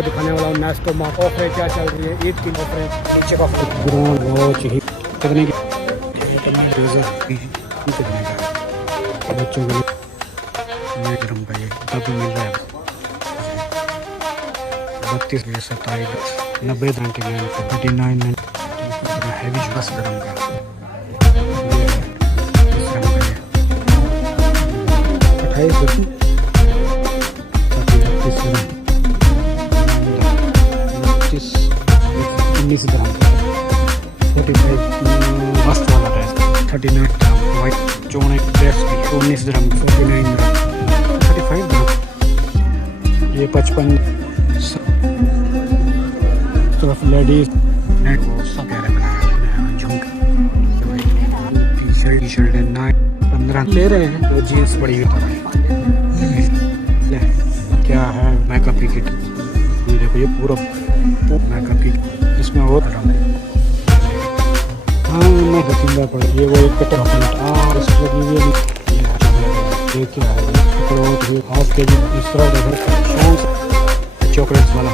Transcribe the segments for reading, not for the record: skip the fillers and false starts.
आपको दिखाने वाला हूँ नेस्टो मार्ट ऑफर क्या चल रही है, ईद की ऑफर नीचे का वॉच ही कितने की कितने का बच्चों के लिए ग्राम का ये तभी मिल रहा है 32 27 90 39 हैवी 10 ग्राम का 28 19 ग्राम का 45 मस्त वाला ड्रेस 39 ग्राम वाइट चौने ड्रेस भी 19 ग्राम 49 ग्राम 35 ग्राम ये 55 तरफ लेडीज नेट वगैरह बनाया झुमका टी शर्ट 15 ले रहे हैं तो जीन्स पड़ी हुई क्या है मेकअप की किट ये देखो ये पूरा मेकअप की इसमें और हाँ मैं रखूँगा पड़ ये वो एक कटर इस लगी हुई ये क्या है हाफ के जी इस तरह चॉकलेट्स वाला।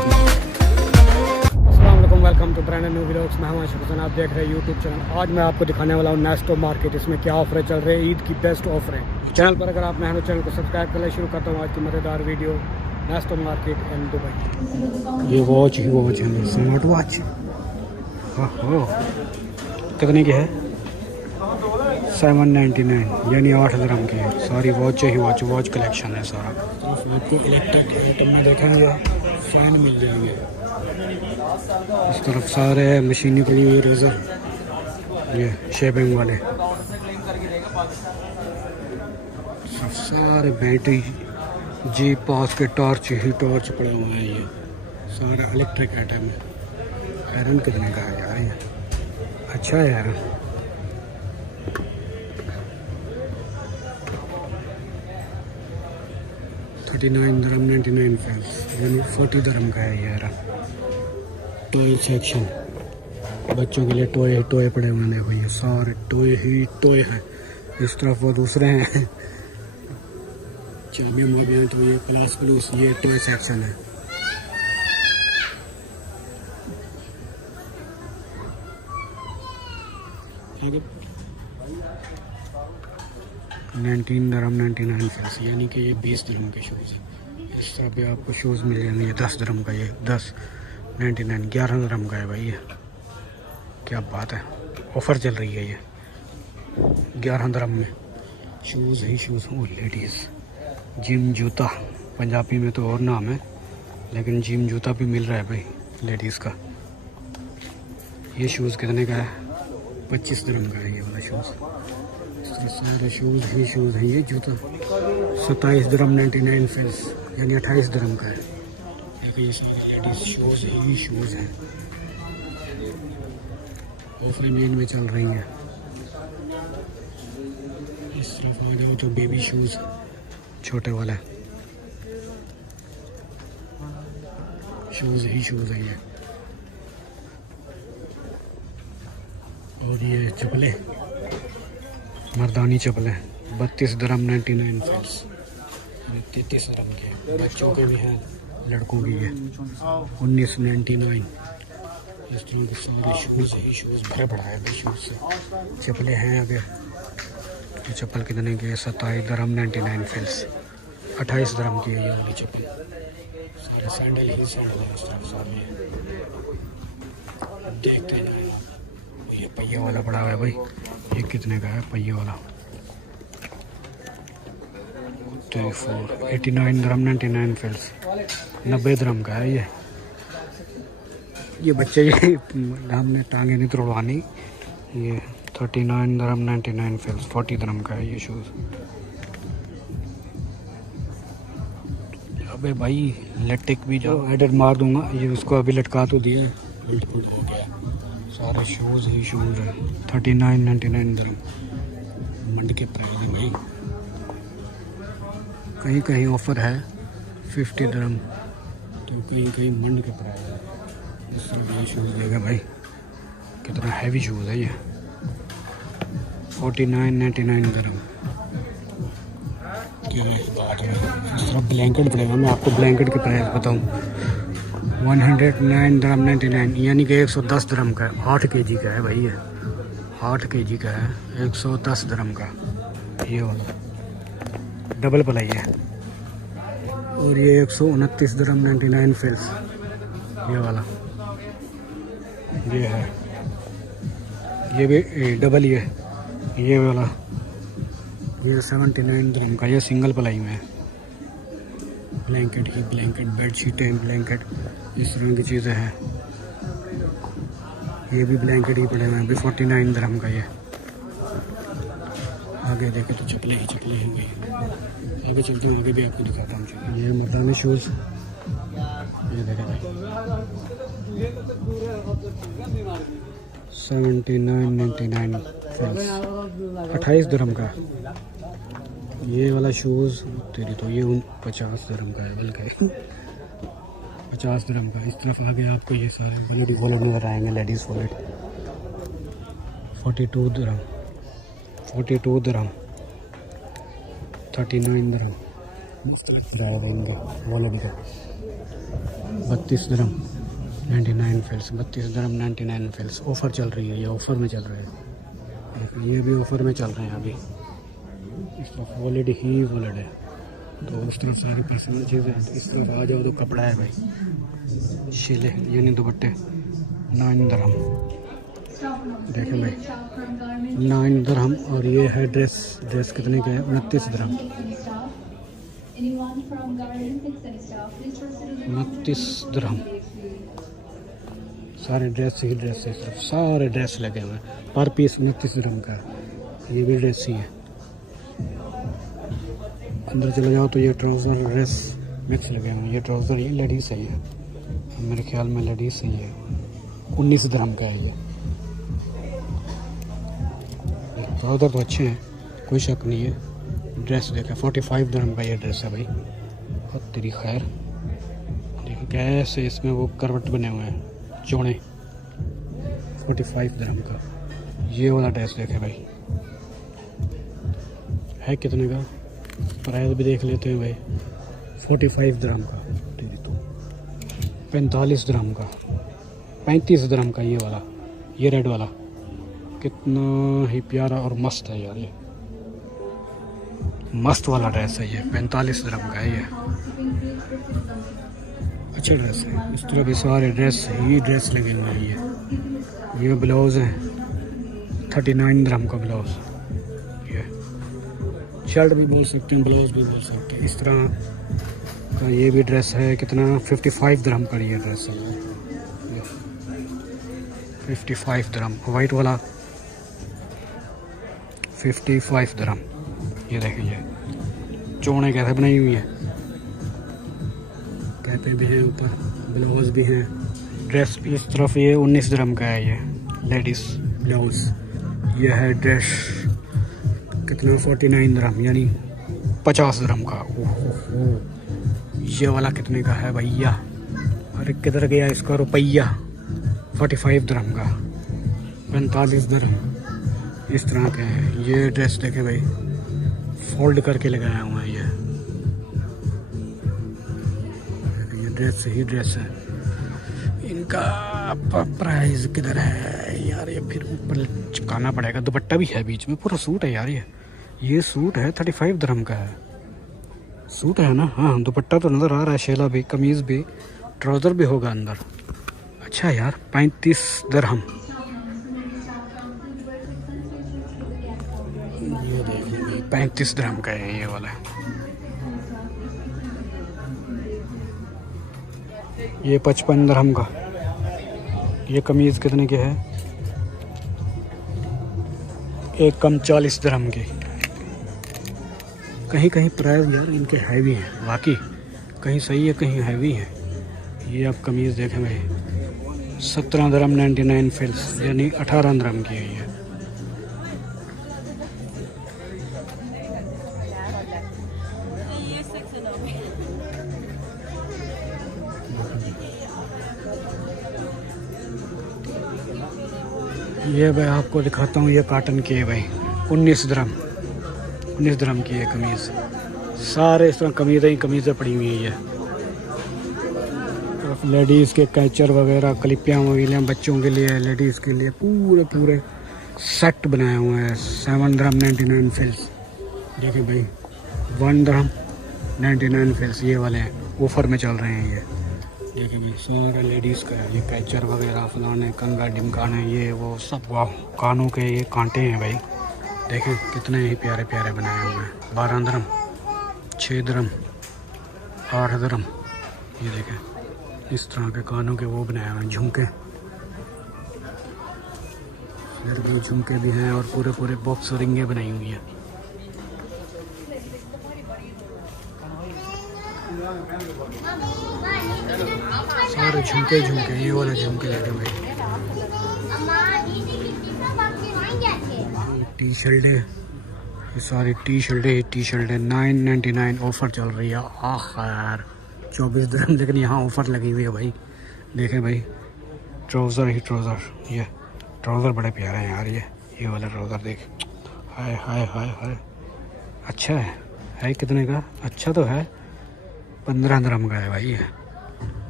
Welcome to brand new vlogs. मैं हूं शुक्र, आप देख रहे हैं यूट्यूब चैनल। आज मैं आपको दिखाने वाला हूं नेस्टो मार्केट, इसमें क्या ऑफर चल रहे हैं, ईद की बेस्ट ऑफर है। चैनल पर अगर आप नए हैं तो चैनल को सब्सक्राइब करना शुरू करता हूं। आज की मज़ेदार वीडियो नेस्टो मार्केट इन दुबई। ये वॉच ही वॉच है, स्मार्ट वॉच कितने की है 799 यानी 8 ग्राम की है। सारी वॉच ही वॉच कलेक्शन है सारा। आपको इलेक्ट्रिक आइटम में देखेंगे फैन मिल जाएंगे, इस तरफ सारे मशीनें पड़ी हुई रेजर ये शेपिंग वाले सारे बैटरी जी पास के टॉर्च ही टॉर्च पड़े हुए हैं। ये सारा इलेक्ट्रिक आइटम है। आयरन कितने का है यार, ये अच्छा है यार। $39 99 यानी 40 dirham का है यार। टॉय सेक्शन बच्चों के लिए टॉय पड़े हुए हैं भैया, सारे टॉय हैं। इस तरफ वो दूसरे हैं चाबियाँ माबियाँ, तो ये प्लस ये टॉय सेक्शन है। आगे $19 99 यानी कि ये 20 dirham के शूज़ है। इस तरह पे आपको शूज़ मिल जाएंगे 10 dirham का, ये 10.99 11 dirham का है भाई। ये क्या बात है, ऑफ़र चल रही है ये 11 dirham में शूज़ ही शूज़। ओ लेडीज़ जिम जूता, पंजाबी में तो और नाम है लेकिन जिम जूता भी मिल रहा है भाई लेडीज़ का। ये शूज़ कितने का है 25 dirham का है ये वाला शूज़। सारे शूज़ ही शूज़ हैं। ये जूता 27 dirham 99 यानी 28 dirham का है। ये सारे लेडीज़ शूज़ ही शूज़ हैं, ऑफर मेन में चल रही हैं। इस तरफ आ जाओ तो बेबी शूज़ छोटे वाला शूज़ ही शूज़ हैं ये। और ये चप्पलें मर्दानी चप्पलें 32 dirham 99 33 dirham के। बच्चों के भी हैं लड़कों की है 19.99। इस तरह के सारे शूज़ ही शूज़ भरे पड़ा है भाई शूज़ से। चप्पलें हैं आगे, ये चप्पल कितने की है 27 dirham 99 28 dirham की है ये वाली चप्पल। सारे सैंडल ही सैंडल है इस तरफ सारे। देखते हैं ये पहिया वाला पड़ा हुआ है भाई, ये कितने का है पहिया वाला 89 dirham 99 90 dirham का है ये बच्चे ये हमने टांगे नहीं तोड़वानी। ये 39 dirham 99 40 dirham का है ये शूज़। अबे भाई लटक भी जाओ, एडिट मार दूंगा। ये उसको अभी लटका तो दिया है, उल्ट पुल्ट हो गया। सारे शूज़ ही शूज़ हैं 39.99 dirham मंड के प्राइस है भाई। कहीं कहीं ऑफ़र है 50 dirham, तो कहीं कहीं मंड के प्राइस है। इस तरह ये शूज़ देगा भाई, कितना हैवी शूज़ है ये 49.99 dirham। क्या बात है, इस तरह ब्लैंकेट पड़ेगा। मैं आपको ब्लैंकेट के प्राइस बताऊँ, 109 दरम 99, यानी कि 110 दरम का है। 8 kg का है भाई ये, 8 kg का है, 110 दरम का। ये वाला डबल प्लाई है। और ये 129 दरम 99 फिल्स, ये वाला ये है। ये भी डबल ही है। ये वाला ये 79 दरम का, ये सिंगल प्लाई में है। ब्लैंकेट ही ब्लैंकेट, बेडशीटें ब्लैंकेट, इस तरह की चीज़ें हैं। ये भी ब्लैंकेट ही पड़े हुए हैं, अभी 49 दरम का ये। आगे देखे तो चप्पलें ही चप्पलें होंगी। आगे चलते हैं, आगे भी आपको दिखाता हूँ। ये मर्दानी शूज़, ये देखें भाई 79.99 फ्रेंड्स, 28 दरम का। ये वाला शूज़ तेरी तो ये 50 दरम का है, बल्कि 50 दरम का। इस तरफ आगे आपको ये सारे बड़े वॉलेट नज़र आएंगे, लेडीज़ वॉलेट। 42 दरम, 42 दरम, 39 दरम, किराया देंगे वॉलेट का। 32 दरम 99 फिल्स, 32 दरम 99 फिल्स। ऑफ़र चल रही है, ये ऑफ़र में चल रहे हैं। ये भी ऑफ़र में चल रहे हैं अभी। इस तरफ वॉलेट ही वॉलेट है, तो उस तरफ सारी पर्सनल चीज़ें हैं। इस तरफ आ जाओ तो कपड़ा है भाई, शीले यानी दुपट्टे। 9 दरम देखें भाई, 9 दरम। और ये है ड्रेस, ड्रेस कितने के हैं? 29 दरम, 29 दरम। सारे ड्रेस ही ड्रेस है, सिर्फ सारे ड्रेस लगे हुए हैं। पर पीस 29 दरम का। ये भी ड्रेस ही है। अंदर चले जाओ तो ये ट्राउज़र ड्रेस मिक्स लगे हुए हैं। ये ट्राउज़र ये लेडीज़ है, ये मेरे ख्याल में लेडीज़ है। ये 19 दरम का है। ये ट्राउज़र तो अच्छे हैं, कोई शक नहीं है। ड्रेस देखें 45 दरम का ये ड्रेस है भाई। बहुत तेरी खैर, देखो कैसे इसमें वो करवट बने हुए हैं, चौड़े। 45 दरम का ये वाला ड्रेस देखे भाई, है कितने का? प्राइस भी देख लेते हैं भाई। 45 दरम का, तेरी तो 45 दरम का, 35 दरम का ये वाला, ये रेड वाला। कितना ही प्यारा और मस्त है यार, ये मस्त वाला ड्रेस है। ये 45 दरम का है। ये अच्छा ड्रेस है। इस तरह भी सारे ड्रेस ही ड्रेस लगे हुए हैं। ये ब्लाउज़ है 39 दरम का ब्लाउज़। ये शर्ट भी बोल सकते हैं, ब्लाउज़ भी बोल सकते हैं। इस तरह का ये भी ड्रेस है। कितना? 55 दरम का ये ड्रेस है। ये 55 दरम। वाइट वाला 55 दरम। ये देखिए चौड़े कैसे बनाई हुई है, कैपे भी हैं ऊपर, ब्लाउज भी हैं। ड्रेस भी इस तरफ ये 19 दरम का है। ये लेडीज़ ब्लाउज। ये है ड्रेस कितना? 49 दरम, यानी 50 दरम का। ओह, ये वाला कितने का है भैया? अरे किधर गया इसका रुपया? 45 दरम का, 45 दरम। इस तरह के हैं ये ड्रेस। देखें भाई, फोल्ड करके लगाया हुआ है। ये ड्रेस ही ड्रेस है। इनका प्राइस किधर है यार? ये फिर ऊपर चिपकाना पड़ेगा। दुपट्टा भी है बीच में, पूरा सूट है यार। ये सूट है 35 दरम का है। सूट है ना? हाँ, दुपट्टा तो नज़र आ रहा है, शेला भी, कमीज़ भी, ट्राउज़र भी होगा अंदर। अच्छा यार, 35 दरहम। ये देखिए 35 दरहम का है ये वाला। ये 55 दरहम का। ये कमीज़ कितने के है? एक कम 40 दरहम की। कहीं कहीं प्राइस यार इनके हैवी हैं, वाकई कहीं सही है कहीं हैवी है। ये आप कमीज़ देखें भाई, 17 दरहम 99 फिल्स, यानी 18 दरहम की है ये। ये भाई आपको दिखाता हूँ, ये काटन की है भाई। 19 दरहम की है कमीज़। सारे इस तरह कमीज़ें ही कमीज़ें पड़ी हुई है। ये लेडीज़ के कैचर वगैरह, क्लिपियाँ वगैरह बच्चों के लिए, लेडीज़ के लिए पूरे पूरे सेट बनाए हुए हैं। 7 dirham 99 फिल्स। देखिए भाई 1 dirham 99 फिल्स ये वाले हैं, ऑफ़र में चल रहे हैं ये। देखिए भाई सारा लेडीज़ का है, ये कैचर वगैरह फलाने कंगा डिमकाने ये वो सब। वाह, कानों के ये कांटे हैं भाई। देखें कितने ही प्यारे प्यारे बनाए हुए हैं। 12 dirham, 6 dirham, 8 dirham। ये देखें इस तरह के कानों के वो बनाए हुए हैं, झुमके। इधर भी झुमके भी हैं और पूरे पूरे बॉक्स रिंगें बनाई हुई हैं। सारे झुमके झुमके, ये वाले झुमके लगे भाई। टी शर्टें, ये सारी टी शर्टें 999 ऑफ़र चल रही है। आखिर 24 dirham, लेकिन यहाँ ऑफ़र लगी हुई है भाई। देखें भाई ट्राउज़र ही ट्राउज़र, ये ट्राउज़र बड़े प्यारे हैं यार। ये वाला ट्राउज़र देख, हाय हाय हाय हाय, अच्छा है कितने का? अच्छा तो है, 15 dirham का है भाई ये।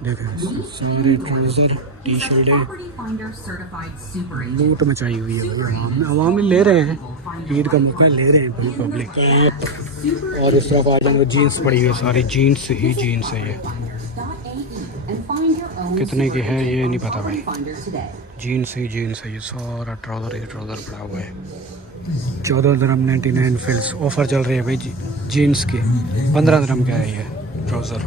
देखें सारे ट्राउज़र टी शर्टें लूट मचाई हुई है भाई। आवाम में ले रहे हैं, ईद का मौका ले रहे हैं पूरी पब्लिक। और इस तरफ आ जाएंगे जीन्स पड़ी हुई है, सारी जीन्स ही जीन्स है। ये कितने की है ये नहीं पता भाई, जीन्स ही जीन्स है। ये सारा ट्राउज़र ही ट्राउज़र पड़ा हुआ है। 14 dirham 99 फिल्स ऑफ़र चल रही है भाई जीन्स की। 15 dirham का है ये ट्राउज़र।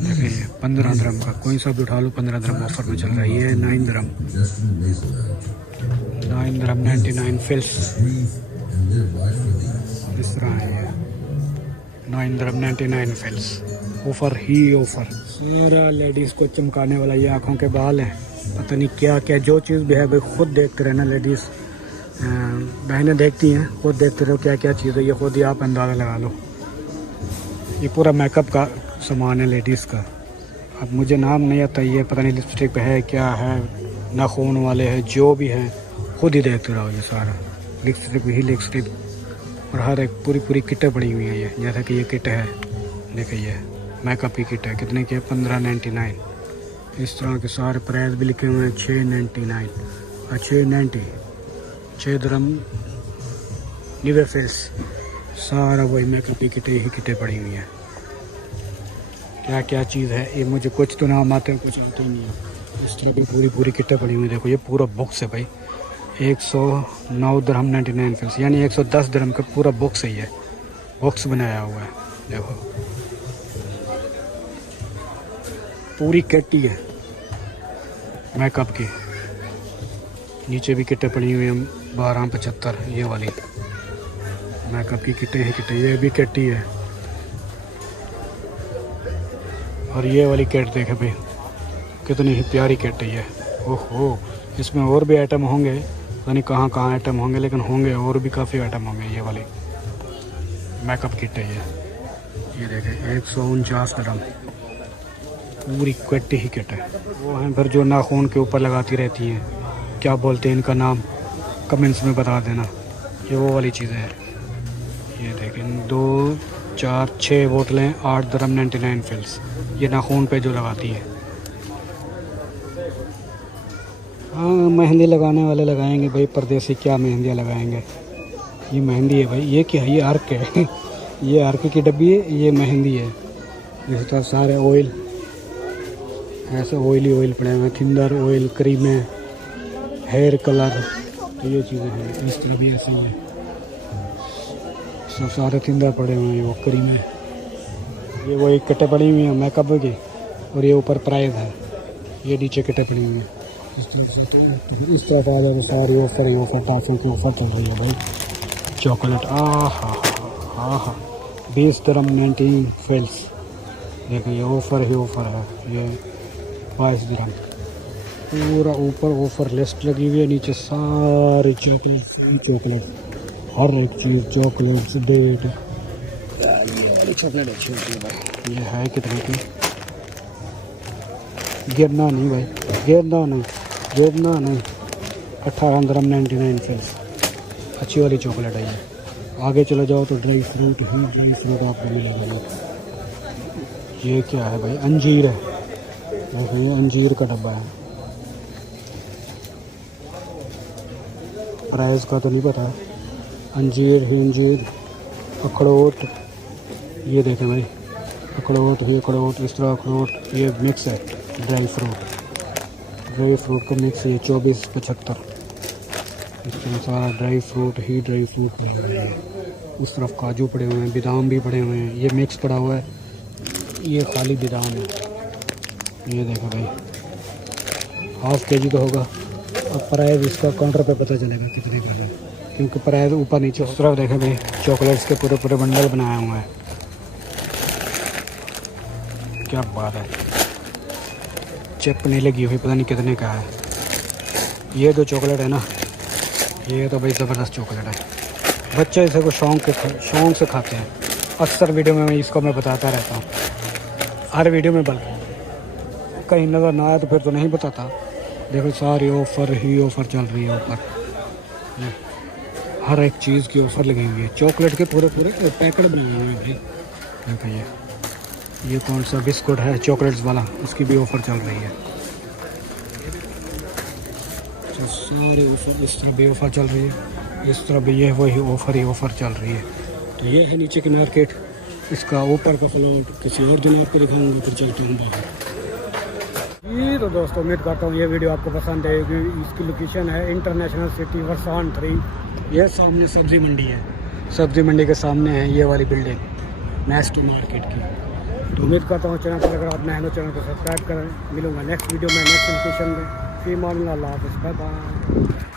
देखिए 15 dirham का, कोई सा भी उठा लो 15 dirham ऑफ़र में चल रहा है। ये 9 dirham 99 फिल्स इस तरह है ये। 9 dirham 99 फिल्स, ऑफ़र ही ऑफ़र। सारा लेडीज़ को चमकाने वाला ये आँखों के बाल हैं, पता नहीं क्या क्या जो चीज़ भी है भाई। ख़ुद देखते रहना, लेडीज़ बहनें देखती हैं, ख़ुद देखते रहो क्या क्या चीज़ है। ये ख़ुद ही आप अंदाज़ा लगा लो। ये पूरा मेकअप का सामान है लेडीज़ का। अब मुझे नाम नहीं आता, ये पता नहीं लिपस्टिक पे है क्या है, नाखून वाले हैं, जो भी है खुद ही देखते रहो। ये सारा लिपस्टिक ही लिपस्टिक, और हर एक पूरी पूरी किटें पड़ी हुई है। ये जैसा कि ये किट है, देखिए ये मेकअप की किट है। कितने की है? 15.99। इस तरह के सारे प्राइस भी लिखे हुए हैं। 6.99 और 6.90, 6 dirham 90 फिल्स। सारा वही मेकअप की किटें ही किटें पड़ी हुई हैं। क्या क्या चीज़ है ये मुझे कुछ तो नाम आते हैं, कुछ आते ही नहीं है। इस तरह की पूरी पूरी किटें पड़ी हुई। देखो ये पूरा बॉक्स है भाई, 109 dirham 99 फिल्स, यानी 110 dirham का पूरा बॉक्स है। ये बॉक्स बनाया हुआ है। देखो पूरी किट ही है मेकअप की। नीचे भी किटें पड़ी हुई हैं 12.75, ये वाली मेकअप की किटें ही किटें। ये भी किट ही है। और ये वाली किट देखे भाई कितनी ही प्यारी किट है ये। ओहो, इसमें और भी आइटम होंगे, यानी कहाँ कहाँ आइटम होंगे, लेकिन होंगे और भी काफ़ी आइटम होंगे। ये वाली मेकअप किट है ये देखें 149 dirham, पूरी किट ही किट है। वो हैं फिर जो नाखून के ऊपर लगाती रहती हैं, क्या बोलते हैं इनका नाम, कमेंट्स में बता देना। ये वो वाली चीज़ें हैं। ये देखें 2, 4, 6 बोतलें 8 dirham 99 फिल्स। ये नाखून पे जो लगाती है। हाँ, मेहंदी लगाने वाले लगाएंगे भाई, परदेसी क्या मेहंदियाँ लगाएंगे। ये मेहंदी है भाई, ये क्या है? ये अर्क है ये अर्क की डब्बी है, ये मेहंदी है। इस तरह सारे ऑयल, ऐसे ऑयल पड़े हुए हैं, थिंदर ऑयल, क्रीमें, हेयर कलर, तो ये चीज़ें हैं। इस तरह भी ऐसे ही है, सब सारे थिंदर पड़े हुए हैं। वो क्रीमें, ये वो एक कटे पड़ी हुई हैं मेकअप की, और ये ऊपर प्राइस है। ये नीचे कटे पड़ी हुई हैं। इस तरफ आ जाए सारी ऑफर ही ऑफर, टाफियों की ऑफर चल रही है भाई। चॉकलेट, हाँ 20 dirham 19 फिल्स। देखिए ये ऑफ़र ही ऑफ़र है। ये 22 dirham, पूरा ऊपर ऑफ़र लिस्ट लगी हुई है। नीचे सारी चॉकलेट, हर एक चीज़, चॉकलेट्स, डेट। ये वाली चॉकलेट अच्छी होती है भाई। ये है कितने की? गिरना नहीं भाई, गिरना नहीं 18 dirham 99 फिल्स। अच्छी वाली चॉकलेट है ये। आगे चले जाओ तो ड्राई फ्रूट आपको मिलेगा। ये क्या है भाई? अंजीर है, देखो ये अंजीर का डब्बा है, प्राइस का तो नहीं पता। अंजीर, हिंजीर, अखरोट, ये देखें भाई, अखरोट, ये अखरोट, इस तरह अखरोट, ये मिक्स है, ड्राई फ्रूट का मिक्स है, 2475। इस तरह सारा ड्राई फ्रूट ही ड्राई फ्रूट पड़े हुए हैं। इस तरफ काजू पड़े हुए हैं, बादाम भी पड़े हुए हैं, ये मिक्स पड़ा हुआ है, ये खाली बादाम है। ये देखो भाई, हाफ के जी तो होगा। अब प्राइस इसका काउंटर पे पता चलेगा कितने का है, क्योंकि प्राइस ऊपर नीचे। उस तरफ देखें भाई, चॉकलेट्स के पूरे पूरे बंडल बनाया हुआ है, क्या बात है। चिप नहीं लगी हुई, पता नहीं कितने का है। ये जो चॉकलेट है ना, ये तो भाई ज़बरदस्त चॉकलेट है, बच्चे इसे को शौक से खाते हैं। अक्सर वीडियो में इसको मैं बताता रहता हूँ, हर वीडियो में, बल्कि कहीं नज़र ना आया तो फिर तो नहीं बताता। देखो सारी ऑफ़र ही ऑफ़र चल रही है ऊपर, हर एक चीज़ की ऑफ़र लगी हुई है। चॉकलेट के पूरे पूरे पैकेट बने हुए हैं भाई। देखो ये कौन सा बिस्कुट है चॉकलेट्स वाला, उसकी भी ऑफ़र चल रही है। तो सारे ऑफ़र, इस तरह भी ऑफ़र चल रही है, इस तरह भी ये वही ऑफ़र ही ऑफ़र चल रही है। तो ये है नीचे की मार्केट, इसका ऊपर का फ्लोर किसी और दिन आपको दिखाऊंगा। फिर चलता हूँ बाहर। ये तो दोस्तों उम्मीद करता हूँ ये वीडियो आपको पसंद आएगी। इसकी लोकेशन है इंटरनेशनल सिटी वरसान 3। यह सामने सब्ज़ी मंडी है, सब्ज़ी मंडी के सामने है ये वाली बिल्डिंग, नेक्स्ट मार्केट की। तो उम्मीद करता हूँ चैनल पर अगर आप नए हैं तो चैनल को सब्सक्राइब करें। मिलूंगा नेक्स्ट वीडियो में, नेक्स्ट लोकेशन में। फी मान अल्लाह हाफ़िज़, बाय बाय।